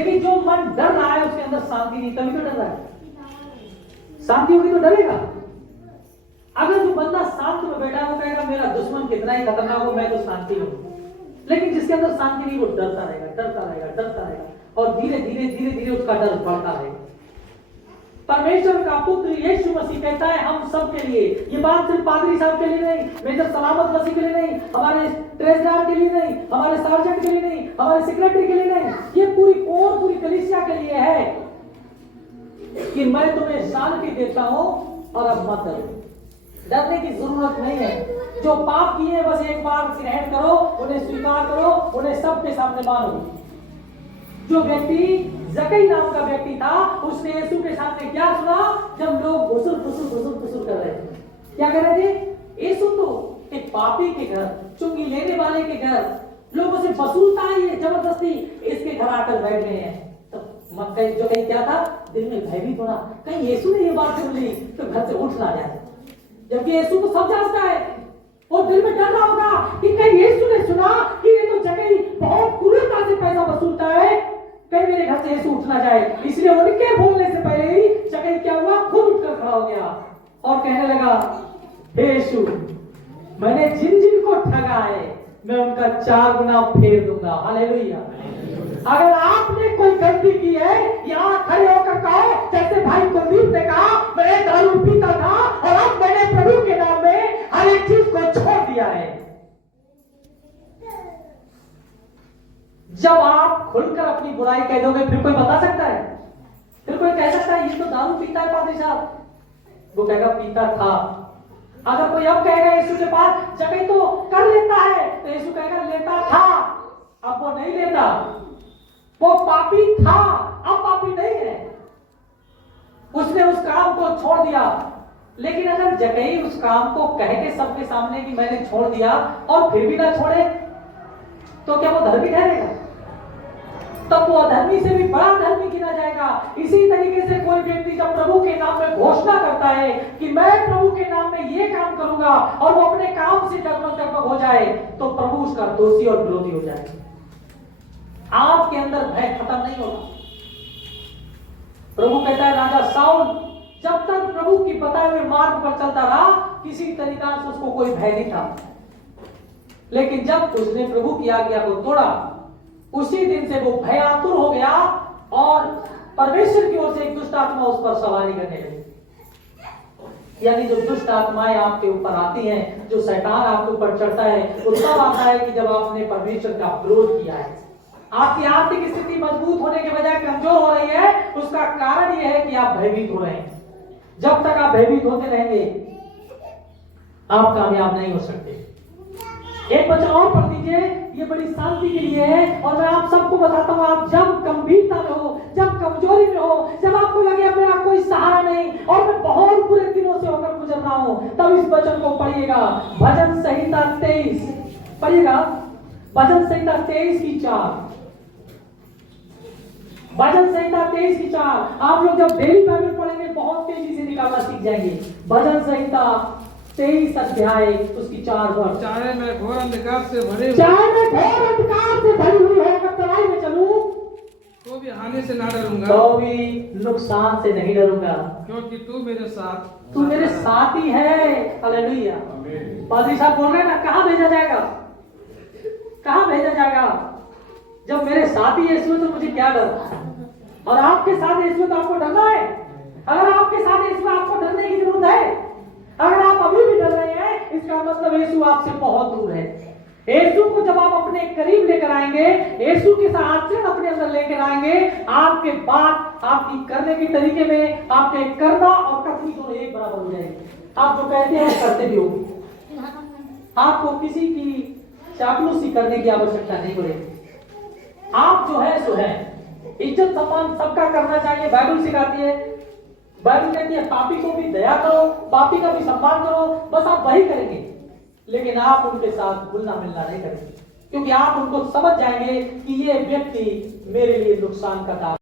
लेकिन जो मन डर रहा है उसके अंदर शांति नहीं, तभी तो डर रहा है। शांति होगी तो डरेगा। अगर जो बंदा शांत में बैठा है वो कहेगा मेरा दुश्मन कितना ही खतरनाक हो, मैं तो शांति हूं। लेकिन जिसके अंदर शांति नहीं वो डरता रहेगा, डरता रहेगा, डरता रहेगा, और धीरे धीरे धीरे धीरे उसका डर बढ़ता रहेगा। परमेश्वर का पुत्र यीशु मसीह कहता है हम सब के लिए, ये बात सिर्फ पादरी साहब के लिए नहीं, मेजर सलामत मसीह के लिए नहीं, हमारे ट्रेजरर के लिए नहीं, हमारे सर्जेंट के लिए नहीं, हमारे सेक्रेटरी के लिए नहीं, ये पूरी कलीसिया के लिए है कि मैं तुम्हें शांति देता हूं और अब मत डरो। डरने की जरूरत नहीं है। जो पाप किए बस एक बार ग्रहण करो, उन्हें स्वीकार करो, उन्हें सबके सामने मानो। जो व्यक्ति जकई नाम का व्यक्ति था, उसने यीशु के सामने क्या सुना? जब लोग घुसुर कर रहे थे, क्या कर रहे थे? यीशु तो एक पापी के घर, चुंगी लेने वाले के घर, लोगों से वसूलता है ये जबरदस्ती, इसके घर आकर बैठ गए हैं। तो जो कहीं क्या था, दिल में भयभीत होना, कहीं यीशु ने ये बात सुन ली तो घर से उठ ना जाए। जबकि यीशु को सब जानता है, और दिल में डर रहा होगा कि कहीं यीशु ने सुना कि ये तो जकई बहुत क्रूरता से पैसा वसूलता है, कहीं मेरे घर से यीशु उठ ना जाए। इसलिए उनके बोलने से पहले ही जकई क्या हुआ? खुद उठकर खड़ा हो गया और कहने लगा, हे यीशु, मैंने जिन जिन को ठगा है मैं उनका 4 गुना फेर दूंगा। हालेलुया। अगर आपने कोई गलती की है, यहाँ खड़े होकर कहो जैसे भाई कुलदीप ने कहा, मैं दारू पीता था और अब मैंने प्रभु के नाम में हर एक चीज को छोड़ दिया है। जब आप खुलकर अपनी बुराई कह दोगे फिर कोई बता सकता है? फिर कोई कह सकता है ये तो दारू पीता है पादरी साहब? वो कहेगा पीता था। अगर कोई अब कहेगा यीशु के पास जगह तो कर लेता है, तो यीशु कहेगा लेता था, अब वो नहीं लेता। वो पापी था, अब पापी नहीं है, उसने उस काम को छोड़ दिया। लेकिन अगर जकई उस काम को कह के सबके सामने कि मैंने छोड़ दिया और फिर भी ना छोड़े, तो क्या वो धर्मी ठहरेगा? तब वो अधर्मी से भी बड़ा धर्मी गिना जाएगा। इसी तरीके से कोई व्यक्ति जब प्रभु के नाम में घोषणा करता है कि मैं प्रभु के नाम में ये काम करूंगा, और वो अपने काम से डगमग हो जाए, तो प्रभु उसका दोषी और विरोधी हो जाएगा। आपके अंदर भय खत्म नहीं होगा। प्रभु कहता है राजा साउल जब तक प्रभु की बताए हुए मार्ग पर चलता रहा, किसी तरीका से उसको कोई भय नहीं था। लेकिन जब उसने प्रभु की आज्ञा को तोड़ा, उसी दिन से वो भयातुर हो गया और परमेश्वर की ओर से एक दुष्ट आत्मा उस पर सवारी करने लगी। यानी जो दुष्ट आत्माएं आपके ऊपर आती हैं, जो शैतान आपके ऊपर चढ़ता है, वो तब आता है कि जब आपने परमेश्वर का विरोध किया है। आपकी आर्थिक स्थिति मजबूत होने के बजाय कमजोर हो रही है, उसका कारण यह है कि आप भयभीत हो रहे हैं। जब तक आप भयभीत होते रहेंगे आप कामयाब नहीं हो सकते। एक वचन और पढ़ दीजिए, ये बड़ी शांति के लिए है, और मैं आप सबको बताता हूं, आप जब गंभीरता में हो, जब कमजोरी में हो, जब आपको लगे मेरा कोई सहारा नहीं और मैं बहुत बुरे दिनों से होकर गुजर रहा हूं, तब इस वचन को पढ़िएगा। भजन संहिता 23 पढ़िएगा, भजन संहिता 23 की 4। भजन संहिता 23 की 4। आप लोग जब डेली बाइबल पढ़ेंगे बहुत तेजी से निकालना सीख जाएंगे। भजन संहिता 23 अध्याय उसकी 4 वर्ष। चाहे मैं घोर अंधकार से भरे हुई है, अगर तराई में चलूं तो भी हानि से ना डरूंगा, तो भी नुकसान से नहीं डरूंगा, क्योंकि तू मेरे साथ, तू मेरे साथी है। हालेलुया। पादरी साहब बोल रहे हैं ना, कहां भेजा जाएगा? कहां भेजा जाएगा? जब मेरे साथी यीशु तो मुझे क्या डर? और आपके साथ यीशु तो आपको डरना है। अगर आपके साथ यीशु आपको डरने की जरूरत है, अगर आप अभी भी डर रहे हैं, इसका मतलब यीशु आपसे बहुत दूर है। यीशु को जब आप अपने करीब लेकर आएंगे, यीशु के साथ आचरण अपने अंदर लेकर आएंगे, आपके बात, आपकी करने के तरीके में, आपके करना और करनी दोनों एक बराबर हो जाएगी। आप जो कहते हैं करते भी होंगे। आपको किसी की चापलूसी करने की आवश्यकता नहीं पड़ेगी। आप जो है सो है। इज्जत सम्मान सबका करना चाहिए, बाइबल सिखाती है। बाइबल कहती है पापी को भी दया करो, पापी का भी सम्मान करो, बस आप वही करेंगे। लेकिन आप उनके साथ घुलना मिलना नहीं करेंगे, क्योंकि आप उनको समझ जाएंगे कि ये व्यक्ति मेरे लिए नुकसान का कारण